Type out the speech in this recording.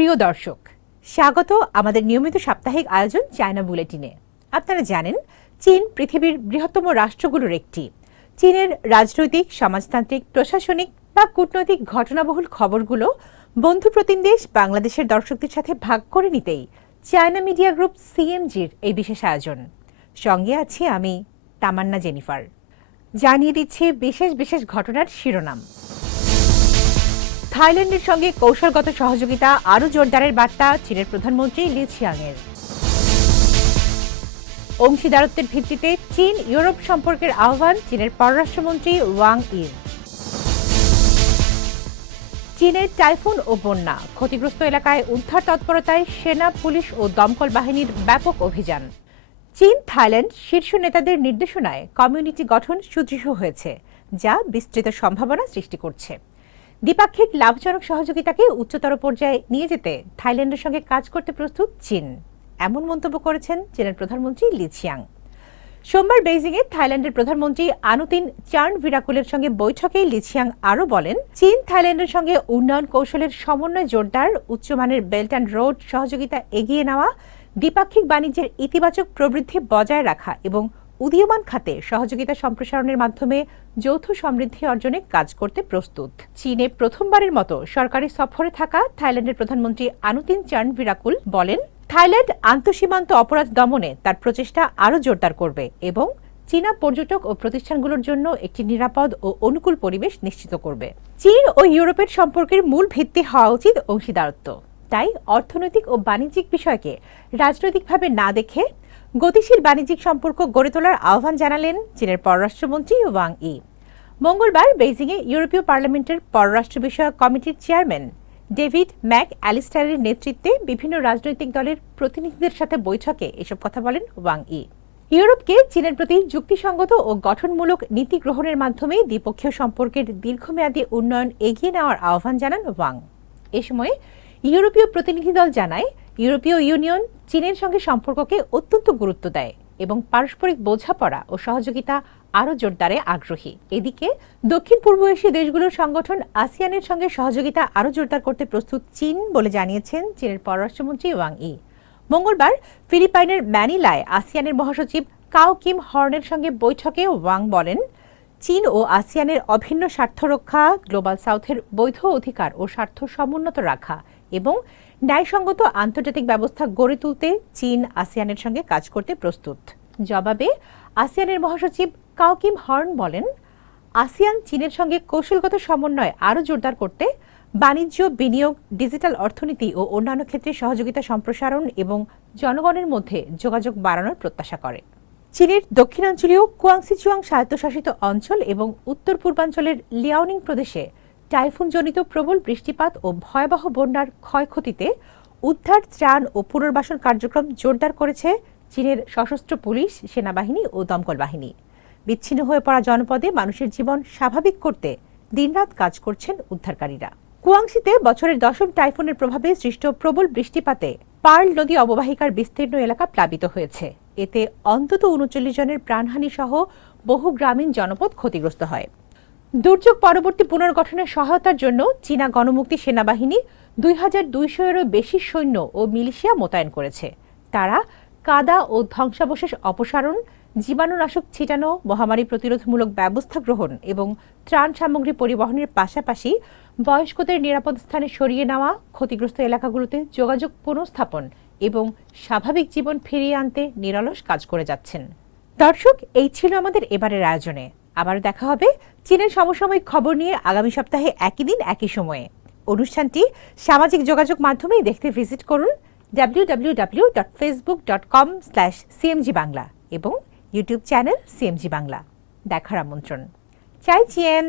প্রিয় দর্শক, স্বাগত আমাদের নিয়মিত সাপ্তাহিক আয়োজন চায়না বুলেটিনে। আপনারা জানেন, চীন পৃথিবীর বৃহত্তম রাষ্ট্রগুলোর একটি। চীনের রাজনৈতিক, সমাজতান্ত্রিক, প্রশাসনিক বা কূটনৈতিক ঘটনাবহুল খবরগুলো বন্ধু প্রতিম দেশ বাংলাদেশের দর্শকদের সাথে ভাগ করে নিতেই চায়না মিডিয়া গ্রুপ সিএমজির এই বিশেষ আয়োজন। সঙ্গে আছি আমি তামান্না জেনিফার। জানিয়ে দিচ্ছি বিশেষ বিশেষ ঘটনার শিরোনাম। থাইল্যান্ডের সঙ্গে কৌশলগত সহযোগিতা আরও জোরদারের বার্তা চীনের প্রধানমন্ত্রী লি ছিয়াংয়ের। অংশীদারত্বের ভিত্তিতে চীন ইউরোপ সম্পর্কের আহ্বান চীনের পররাষ্ট্রমন্ত্রী ওয়াং ইর। চীনের টাইফুন ও বন্যা, ক্ষতিগ্রস্ত এলাকায় উদ্ধার তৎপরতায় সেনা, পুলিশ ও দমকল বাহিনীর ব্যাপক অভিযান। চীন থাইল্যান্ড শীর্ষ নেতাদের নির্দেশনায় কমিউনিটি গঠন সুদৃঢ় হয়েছে, যা বিস্তৃত সম্ভাবনা সৃষ্টি করছে। দ্বিপাক্ষিক লাভজনক সহযোগিতাকে উচ্চতর পর্যায়ে নিয়ে যেতে থাইল্যান্ডের সঙ্গে কাজ করতে প্রস্তুত চীন, এমন মন্তব্য করেছেন চীনের প্রধানমন্ত্রী লি ছিয়াং। সোমবার বেইজিংয়ে থাইল্যান্ডের প্রধানমন্ত্রী আনুতিন চার্নভিরাকুলের সঙ্গে বৈঠকে লি ছিয়াং আরও বলেন, চীন থাইল্যান্ডের সঙ্গে উন্নয়ন কৌশলের সমন্বয় জোরদার, উচ্চমানের বেল্ট অ্যান্ড রোড সহযোগিতা এগিয়ে নেওয়া, দ্বিপাক্ষিক বাণিজ্যের ইতিবাচক প্রবৃদ্ধি বজায় রাখা এবং উদীয়মান খাতে সহযোগিতা সম্প্রসারণের মাধ্যমে যৌথ সমৃদ্ধি অর্জনে কাজ করতে প্রস্তুত। চীনে প্রথমবারের মতো সরকারি সফরে থাকা থাইল্যান্ডের প্রধানমন্ত্রী আনুতিন চার্নভিরাকুল বলেন, থাইল্যান্ড আন্তঃসীমান্ত অপরাধ দমনে তার প্রচেষ্টা আরও জোরদার করবে এবং চীনা পর্যটক ও প্রতিষ্ঠানগুলোর জন্য একটি নিরাপদ ও অনুকূল পরিবেশ নিশ্চিত করবে। চীন ও ইউরোপের সম্পর্কের মূল ভিত্তি হওয়া উচিত অংশীদারত্ব। তাই অর্থনৈতিক ও বাণিজ্যিক বিষয়কে রাজনৈতিকভাবে না দেখে গতিশীল বাণিজ্যিক সম্পর্ক গড়ে তোলার আহ্বান জানালেন চীনের পররাষ্ট্রমন্ত্রী ওয়াং ই। মঙ্গলবার বেইজিংয়ে ইউরোপীয় পার্লামেন্টের পররাষ্ট্র বিষয়ক কমিটির চেয়ারম্যান ডেভিড ম্যাক অ্যালিস্টারের নেতৃত্বে বিভিন্ন রাজনৈতিক দলের প্রতিনিধিদের সাথে বৈঠকে এসব কথা বলেন ওয়াং ই। ইউরোপকে চীনের প্রতি যুক্তিসঙ্গত ও গঠনমূলক নীতি গ্রহণের মাধ্যমে দ্বিপক্ষীয় সম্পর্কের দীর্ঘমেয়াদী উন্নয়ন এগিয়ে নেওয়ার আহ্বান জানান ওয়াং। এ সময় ইউরোপীয় প্রতিনিধি দল জানায়, ইউরোপীয় ইউনিয়ন চীনের সঙ্গে সম্পর্ককে অত্যন্ত গুরুত্ব দেয় এবং পারস্পরিক বোঝাপড়া ও সহযোগিতা আরও জোরদারে আগ্রহী। এদিকে দক্ষিণ পূর্ব এশীয় দেশগুলোর সংগঠন আসিয়ানের সঙ্গে সহযোগিতা আরও জোরদার করতে প্রস্তুত চীন বলে জানিয়েছেন চীনের পররাষ্ট্রমন্ত্রী ওয়াং ই। মঙ্গলবার ফিলিপাইনের ম্যানিলায় আসিয়ানের মহাসচিব কাও কিম হর্নের সঙ্গে বৈঠকে ওয়াং বলেন, চীন ও আসিয়ানের অভিন্ন স্বার্থ রক্ষা, গ্লোবাল সাউথের বৈধ অধিকার ও স্বার্থ সমুন্নত রাখা এবং ন্যায়সঙ্গত আন্তর্জাতিক ব্যবস্থা গড়ে তুলতে চীন আসিয়ানের সঙ্গে কাজ করতে প্রস্তুত। জবাবে আসিয়ানের মহাসচিব কাও কিম হর্ন বলেন, আসিয়ান চীনের সঙ্গে কৌশলগত সমন্বয় আরও জোরদার করতে বাণিজ্য, বিনিয়োগ, ডিজিটাল অর্থনীতি ও অন্যান্য ক্ষেত্রে সহযোগিতা সম্প্রসারণ এবং জনগণের মধ্যে যোগাযোগ বাড়ানোর প্রত্যাশা করে। চীনের দক্ষিণাঞ্চলীয় কুয়াংসিচুয়াং স্বায়ত্তশাসিত অঞ্চল এবং উত্তর পূর্বাঞ্চলের লিয়াওনিং প্রদেশে টাইফুনজনিত প্রবল বৃষ্টিপাত ও ভয়াবহ বন্যার ক্ষয়ক্ষতিতে উদ্ধার, ত্রাণ ও পুনর্বাসন কার্যক্রম জোরদার করেছে চীনের সশস্ত্র পুলিশ, সেনাবাহিনী ও দমকল বাহিনী। বিচ্ছিন্ন হয়ে পড়া জনপদে মানুষের জীবন স্বাভাবিক করতে দিনরাত কাজ করছেন উদ্ধারকারীরা। কুয়াংসিতে বছরের 10ম টাইফুনের প্রভাবে সৃষ্ট প্রবল বৃষ্টিপাতে পার্ল নদী অববাহিকার বিস্তীর্ণ এলাকা প্লাবিত হয়েছে। এতে অন্তত 39 জনের প্রাণহানি সহ বহু গ্রামীণ জনপদ ক্ষতিগ্রস্ত হয়। দুর্যোগ পরবর্তী পুনর্গঠনের সহায়তার জন্য চীনা গণমুক্তি সেনাবাহিনী 2200-এরও বেশি সৈন্য ও মিলিশিয়া মোতায়েন করেছে। তারা কাদা ও ধ্বংসাবশেষ অপসারণ, জীবাণুনাশক ছিটানো, মহামারী প্রতিরোধমূলক ব্যবস্থা গ্রহণ এবং ত্রাণ সামগ্রী পরিবহনের পাশাপাশি বয়স্কদের নিরাপদ স্থানে সরিয়ে নেওয়া, ক্ষতিগ্রস্ত এলাকাগুলোতে যোগাযোগ পুনঃস্থাপন এবং স্বাভাবিক জীবন ফিরিয়ে আনতে নিরলস কাজ করে যাচ্ছেন। দর্শক, এই ছিল আমাদের এবারের আয়োজনে। আবারও দেখা হবে চীনের সমসাময়িক খবর নিয়ে আগামী সপ্তাহে একই দিন একই সময়ে। অনুষ্ঠানটি সামাজিক যোগাযোগ মাধ্যমেই দেখতে ভিজিট করুন www.facebook.com/cmg বাংলা এবং ইউটিউব চ্যানেল সিএমজি বাংলা। দেখার আমন্ত্রণ। চাই চিয়েন।